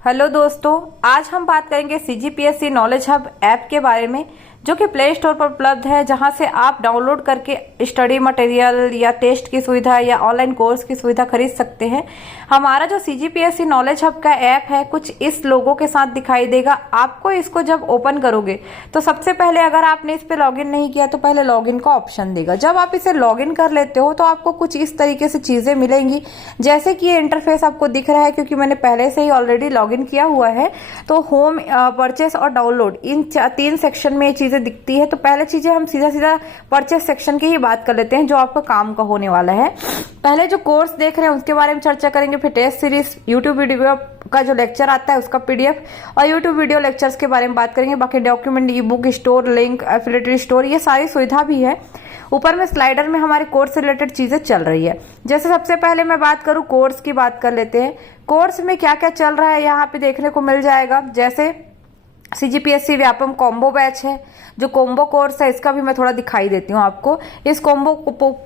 Hello दोस्तों, आज हम बात करेंगे सीजीपीएससी नॉलेज हब ऐप के बारे में, जो कि प्ले स्टोर पर उपलब्ध है, जहां से आप डाउनलोड करके स्टडी मटेरियल या टेस्ट की सुविधा या ऑनलाइन कोर्स की सुविधा खरीद सकते हैं। हमारा जो सीजीपीएससी नॉलेज हब का ऐप है कुछ इस लोगों के साथ दिखाई देगा। आपको इसको जब ओपन करोगे तो सबसे पहले अगर आपने इस पे लॉगिन नहीं किया तो पहले लॉगिन का ऑप्शन देगा। जब आप इसे लॉगिन कर लेते हो तो आपको कुछ इस तरीके से चीजें मिलेंगी, जैसे कि ये इंटरफेस आपको दिख रहा है। क्योंकि मैंने पहले से ही ऑलरेडी लॉगिन किया हुआ है, तो होम, परचेस और डाउनलोड, इन 3 सेक्शन में ये चीजें दिखती है। तो पहले चीजें हम सीधा सीधा परचेस सेक्शन की ही बात कर लेते हैं, जो आपका काम का होने वाला है। पहले जो कोर्स देख रहे हैं उसके बारे में चर्चा करेंगे, फिर टेस्ट सीरीज, यूट्यूब वीडियो का जो लेक्चर आता है उसका पीडीएफ और यूट्यूब वीडियो लेक्चर्स के बारे में बात करेंगे। बाकी डॉक्यूमेंट, ई book store, link, affiliated store, ये सारी सुविधा भी है। ऊपर में स्लाइडर में हमारे कोर्स से रिलेटेड चीजें चल रही है। जैसे सबसे पहले मैं बात करूं, कोर्स की बात कर लेते हैं। कोर्स में क्या क्या चल रहा है यहाँ पे देखने को मिल जाएगा। जैसे सीजीपीएससी व्यापम कॉम्बो बैच है, जो कॉम्बो कोर्स है, इसका भी मैं थोड़ा दिखाई देती हूँ आपको। इस कॉम्बो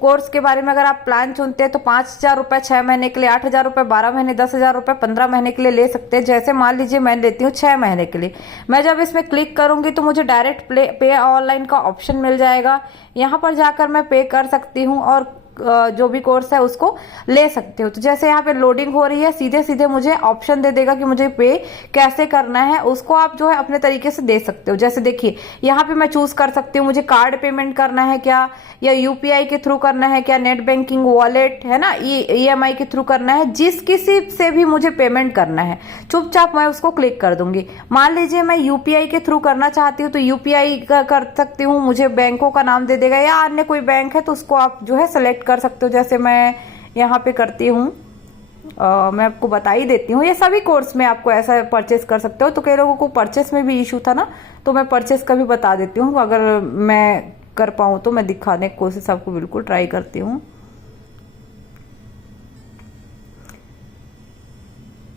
कोर्स के बारे में अगर आप प्लान चुनते हैं तो 5,000 रुपए 6 महीने के लिए, 8,000 रुपए 12 महीने, 10,000 रुपए 15 महीने के लिए ले सकते हैं। जैसे मान लीजिए मैं लेती हूँ 6 महीने के लिए। मैं जब इसमें क्लिक करूंगी तो मुझे डायरेक्ट पे ऑनलाइन का ऑप्शन मिल जाएगा। यहाँ पर जाकर मैं पे कर सकती हूँ और जो भी कोर्स है उसको ले सकते हो। तो जैसे यहाँ पे लोडिंग हो रही है, सीधे सीधे मुझे ऑप्शन दे देगा कि मुझे पे कैसे करना है। उसको आप जो है अपने तरीके से दे सकते हो। जैसे देखिए यहाँ पे मैं चूज कर सकती हूँ मुझे कार्ड पेमेंट करना है क्या, या यूपीआई के थ्रू करना है क्या, नेट बैंकिंग, वॉलेट है ना, ईएमआई के थ्रू करना है। जिस किसी से भी मुझे पेमेंट करना है, चुपचाप मैं उसको क्लिक कर दूंगी। मान लीजिए मैं यूपीआई के थ्रू करना चाहती हूँ तो यूपीआई कर सकती हूँ। मुझे बैंकों का नाम दे देगा, या अन्य कोई बैंक है तो उसको आप जो है सेलेक्ट कर सकते हो। जैसे मैं यहाँ पे करती हूँ, मैं आपको बता ही देती हूँ। ये सभी कोर्स में आपको ऐसा परचेस कर सकते हो। तो कई लोगों को परचेस में भी इशू था ना, तो मैं परचेस का भी बता देती हूँ। अगर मैं कर पाऊँ तो मैं दिखाने की कोशिश आपको बिल्कुल ट्राई करती हूँ।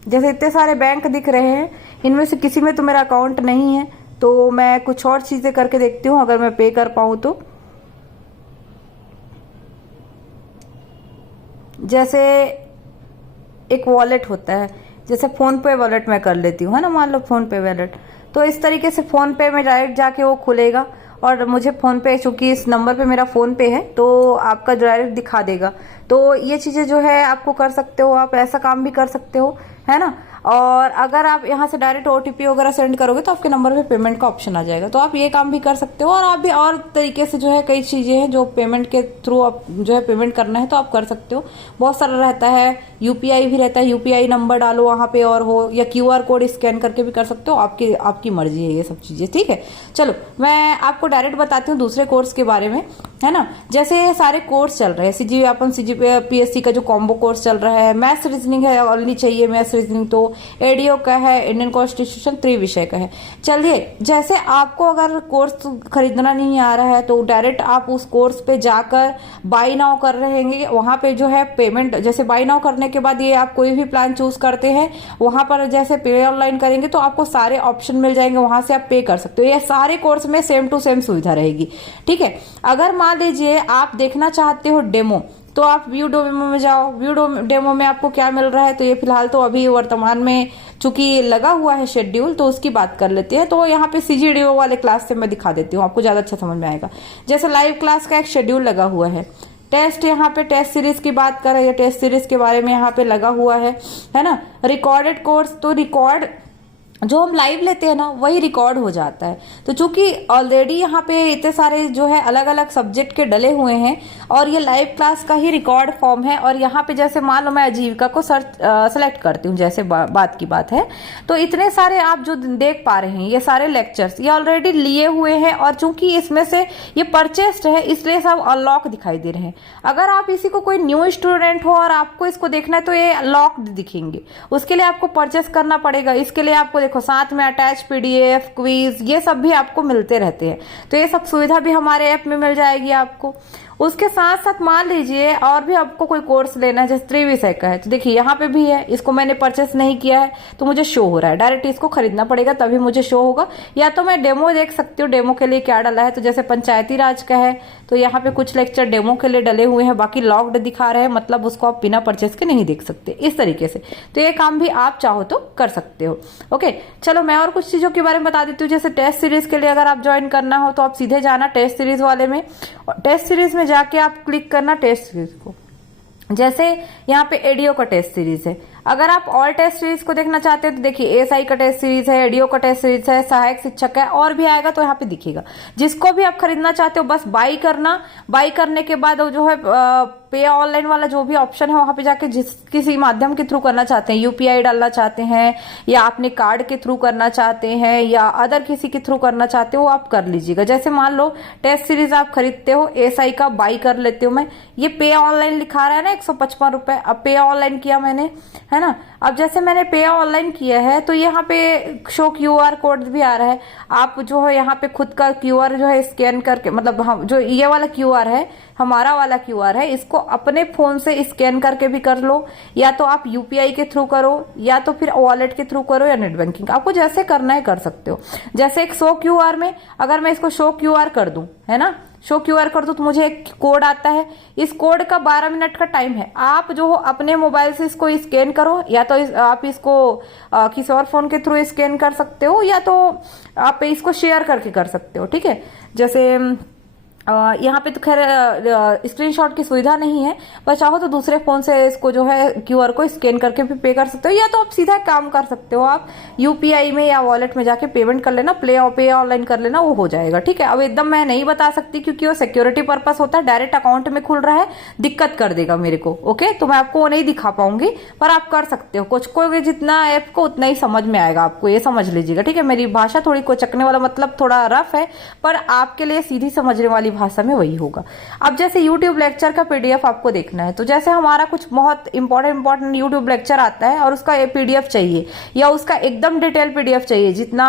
जैसे इतने सारे बैंक दिख रहे हैं, इनमें से किसी में तो मेरा अकाउंट नहीं है, तो मैं कुछ और चीजें करके देखती हूँ अगर मैं पे कर पाऊँ तो। जैसे एक वॉलेट होता है, जैसे फोन पे वॉलेट मैं कर लेती हूँ, है ना, मान लो फोन पे वॉलेट। तो इस तरीके से फोन पे में डायरेक्ट जाके वो खुलेगा और मुझे फोन पे, चूंकि इस नंबर पे मेरा फोन पे है तो आपका डायरेक्ट दिखा देगा। तो ये चीजें जो है आपको कर सकते हो, आप ऐसा काम भी कर सकते हो, है ना। और अगर आप यहाँ से डायरेक्ट ओटीपी वगैरह सेंड करोगे तो आपके नंबर पे पेमेंट का ऑप्शन आ जाएगा। तो आप ये काम भी कर सकते हो। और आप भी और तरीके से जो है कई चीजें हैं जो पेमेंट के थ्रू आप जो है पेमेंट करना है तो आप कर सकते हो। बहुत सारा रहता है, यूपीआई भी रहता है, यूपीआई नंबर डालो वहां पे और हो, या क्यूआर कोड स्कैन करके भी कर सकते हो। आपकी मर्जी है ये सब चीजें, ठीक है। चलो मैं आपको डायरेक्ट बताती हूँ दूसरे कोर्स के बारे में, है ना। जैसे ये सारे कोर्स चल रहे हैं, सीजीपीएससी का जो कॉम्बो कोर्स चल रहा है, मैथ्स रीजनिंग है, ऑनली चाहिए मैथ्स रीजनिंग, तो एडीओ का है, इंडियन कॉन्स्टिट्यूशन, 3 विषय का है। चलिए, जैसे आपको अगर कोर्स खरीदना नहीं आ रहा है तो डायरेक्ट आप उस कोर्स पे जाकर बाई नाउ कर रहेंगे। वहां पे जो है पेमेंट, जैसे बाई नाउ करने के बाद ये आप कोई भी प्लान चूज करते हैं, वहां पर जैसे पे ऑनलाइन करेंगे तो आपको सारे ऑप्शन मिल जाएंगे, वहां से आप पे कर सकते हो। ये सारे कोर्स में सेम टू सेम सुविधा रहेगी, ठीक है। अगर मान लीजिए आप देखना चाहते हो डेमो, तो आप व्यू डेमो में जाओ। व्यू डेमो में आपको क्या मिल रहा है, तो ये फिलहाल तो अभी वर्तमान में चूंकि लगा हुआ है शेड्यूल, तो उसकी बात कर लेते हैं। तो यहाँ पे सीजीडीओ वाले क्लास से मैं दिखा देती हूँ, आपको ज्यादा अच्छा समझ में आएगा। जैसे लाइव क्लास का एक शेड्यूल लगा हुआ है। टेस्ट, यहाँ पे टेस्ट सीरीज की बात कर रहे हैं, टेस्ट सीरीज के बारे में यहाँ पे लगा हुआ है ना। रिकॉर्डेड कोर्स, तो रिकॉर्ड जो हम लाइव लेते हैं ना वही रिकॉर्ड हो जाता है। तो चूंकि ऑलरेडी यहाँ पे इतने सारे जो है अलग अलग सब्जेक्ट के डले हुए हैं और ये लाइव क्लास का ही रिकॉर्ड फॉर्म है। और यहाँ पे जैसे मान लो मैं आजीविका को सेलेक्ट करती हूँ, जैसे बात की बात है, तो इतने सारे आप जो देख पा रहे हैं ये सारे लेक्चर्स ये ऑलरेडी लिए हुए हैं। और चूंकि इसमें से ये परचेस्ड है इसलिए सब अनलॉक दिखाई दे रहे हैं। अगर आप इसी को कोई न्यू स्टूडेंट हो और आपको इसको देखना है तो ये लॉक्ड दिखेंगे, उसके लिए आपको परचेस करना पड़ेगा। इसके लिए आपको देखो साथ में अटैच पीडीएफ, क्विज, ये सब भी आपको मिलते रहते हैं। तो ये सब सुविधा भी हमारे ऐप में मिल जाएगी आपको। उसके साथ साथ मान लीजिए और भी आपको कोई कोर्स लेना है, जैसे 3 विषय का है, तो देखिए यहाँ पे भी है, इसको मैंने परचेस नहीं किया है तो मुझे शो हो रहा है, डायरेक्ट इसको खरीदना पड़ेगा तभी मुझे शो होगा। या तो मैं डेमो देख सकती हूँ, डेमो के लिए क्या डाला है, तो जैसे पंचायती राज का है तो यहाँ पे कुछ लेक्चर डेमो के लिए डले हुए हैं, बाकी लॉक्ड दिखा रहे हैं, मतलब उसको आप बिना परचेस के नहीं देख सकते इस तरीके से। तो ये काम भी आप चाहो तो कर सकते हो। ओके, चलो मैं और कुछ चीजों के बारे में बता देती हूँ। जैसे टेस्ट सीरीज के लिए अगर आप ज्वाइन करना हो तो आप सीधे जाना टेस्ट सीरीज वाले में, टेस्ट सीरीज में जाके आप क्लिक करना टेस्ट सीरीज को। जैसे यहाँ पे एडीओ का टेस्ट सीरीज है, अगर आप ऑल टेस्ट सीरीज को देखना चाहते हैं तो देखिए एएसआई का टेस्ट सीरीज है, एडीओ का टेस्ट सीरीज है, सहायक शिक्षक है, और भी आएगा तो यहाँ पे दिखेगा। जिसको भी आप खरीदना चाहते हो बस बाई करना, बाई करने के बाद जो है पे ऑनलाइन वाला जो भी ऑप्शन है वहां पे जाके जिस किसी माध्यम के थ्रू करना चाहते हैं, यूपीआई डालना चाहते हैं या अपने कार्ड के थ्रू करना चाहते हैं या अदर किसी के थ्रू करना चाहते हो आप कर लीजिएगा। जैसे मान लो टेस्ट सीरीज आप खरीदते हो, एएसआई का बाई कर लेते हो मैं, ये पे ऑनलाइन लिखा रहा है ना 155 रुपए, अब पे ऑनलाइन किया मैंने, है ना। अब जैसे मैंने पे ऑनलाइन किया है तो यहाँ पे शो क्यूआर कोड भी आ रहा है, आप जो है यहाँ पे खुद का क्यूआर जो है स्कैन करके, मतलब हम जो ये वाला क्यूआर है, हमारा वाला क्यूआर है, इसको अपने फोन से स्कैन करके भी कर लो, या तो आप यूपीआई के थ्रू करो या तो फिर वॉलेट के थ्रू करो या नेट बैंकिंग, आपको जैसे करना है कर सकते हो। जैसे एक शो क्यूआर में अगर मैं इसको शो क्यूआर कर दूं, है ना, शो क्यूआर कर दो तो मुझे एक कोड आता है, इस कोड का 12 मिनट का टाइम है, आप जो हो अपने मोबाइल से इसको स्कैन करो, या तो आप इसको किसी और फोन के थ्रू स्कैन कर सकते हो या तो आप इसको शेयर करके कर सकते हो। ठीक है, जैसे यहाँ पे तो खैर स्क्रीनशॉट की सुविधा नहीं है, पर चाहो तो दूसरे फोन से इसको जो है क्यूआर को स्कैन करके भी पे कर सकते हो, या तो आप सीधा काम कर सकते हो, आप यूपीआई में या वॉलेट में जाके पेमेंट कर लेना, पे ऑनलाइन कर लेना, वो हो जाएगा। ठीक है, अब एकदम मैं नहीं बता सकती क्योंकि वो सिक्योरिटी पर्पस होता है, डायरेक्ट अकाउंट में खुल रहा है, दिक्कत कर देगा मेरे को। ओके, तो मैं आपको वो नहीं दिखा पाऊंगी, पर आप कर सकते हो। कुछ को जितना ऐप को उतना ही समझ में आएगा आपको, ये समझ लीजिएगा। ठीक है, मेरी भाषा थोड़ी कोचकने वाला मतलब थोड़ा रफ है, पर आपके लिए सीधी समझने वाली भाषा में वही होगा। अब जैसे YouTube लेक्चर का पीडीएफ आपको देखना है, तो जैसे हमारा कुछ बहुत इंपॉर्टेंट YouTube लेक्चर आता है और उसका पीडीएफ चाहिए या उसका एकदम डिटेल पीडीएफ चाहिए जितना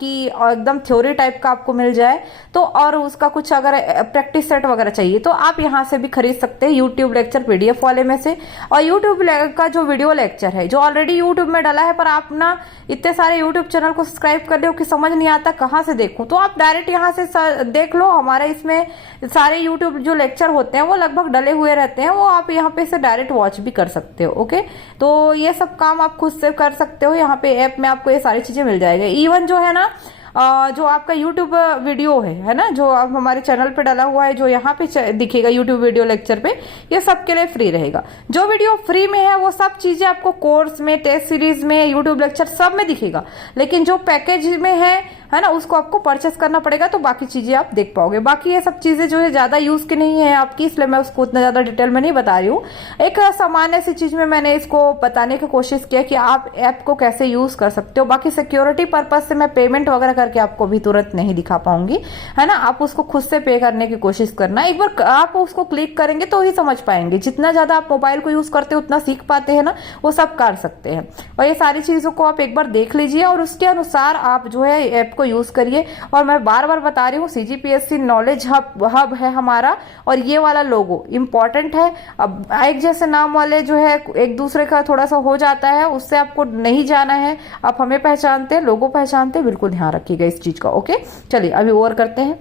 कि एकदम थ्योरी टाइप का आपको मिल जाए, तो और उसका कुछ अगर प्रैक्टिस सेट वगैरह चाहिए तो आप यहां से भी खरीद सकते हैं YouTube लेक्चर पीडीएफ वाले में से। और YouTube का जो वीडियो लेक्चर है जो ऑलरेडी YouTube में डाला है, पर आप ना इतने सारे YouTube चैनल को सब्सक्राइब कर लो कि समझ नहीं आता कहां से देखूं, तो आप डायरेक्ट यहां से देख लो। हमारे इसमें सारे YouTube जो लेक्चर होते हैं वो लगभग डले हुए रहते हैं, वो आप यहाँ पे से डायरेक्ट वॉच भी कर सकते हो। ओके, तो ये सब काम आप खुद से कर सकते हो, यहाँ पे ऐप में आपको ये सारी चीजें मिल जाएगी। इवन जो है ना जो आपका YouTube वीडियो है ना, जो आप हमारे चैनल पे डाला हुआ है, जो यहाँ पे दिखेगा YouTube वीडियो लेक्चर पे, ये सबके लिए फ्री रहेगा। जो वीडियो फ्री में है वो सब चीजें आपको कोर्स में, टेस्ट सीरीज में, YouTube लेक्चर सब में दिखेगा, लेकिन जो पैकेज में है ना, उसको आपको परचेस करना पड़ेगा, तो बाकी चीजें आप देख पाओगे। बाकी ये सब चीजें जो है ज्यादा यूज की नहीं है आपकी, इसलिए मैं उसको उतना ज्यादा डिटेल में नहीं बता रही हूँ। एक सामान्य सी चीज में मैंने इसको बताने की कोशिश किया कि आप ऐप को कैसे यूज कर सकते हो। बाकी सिक्योरिटी पर्पज से मैं पेमेंट वगैरह करके आपको भी तुरंत नहीं दिखा पाऊंगी, है ना। आप उसको खुद से पे करने की कोशिश करना, एक बार आप उसको क्लिक करेंगे तो ही समझ पाएंगे। जितना ज्यादा आप मोबाइल को यूज करते हो उतना सीख पाते हैं ना, वो सब कर सकते हैं। और ये सारी चीजों को आप एक बार देख लीजिए और उसके अनुसार आप जो है ऐप को यूज करिए। और मैं बार बार बता रही हूँ, सीजीपीएससी नॉलेज हब है हमारा, और ये वाला लोगो इंपॉर्टेंट है। अब एक जैसे नाम वाले जो है एक दूसरे का थोड़ा सा हो जाता है, उससे आपको नहीं जाना है। आप हमें पहचानते हैं, लोगो पहचानते हैं, बिल्कुल ध्यान रखिएगा इस चीज का। ओके, चलिए अभी और करते हैं।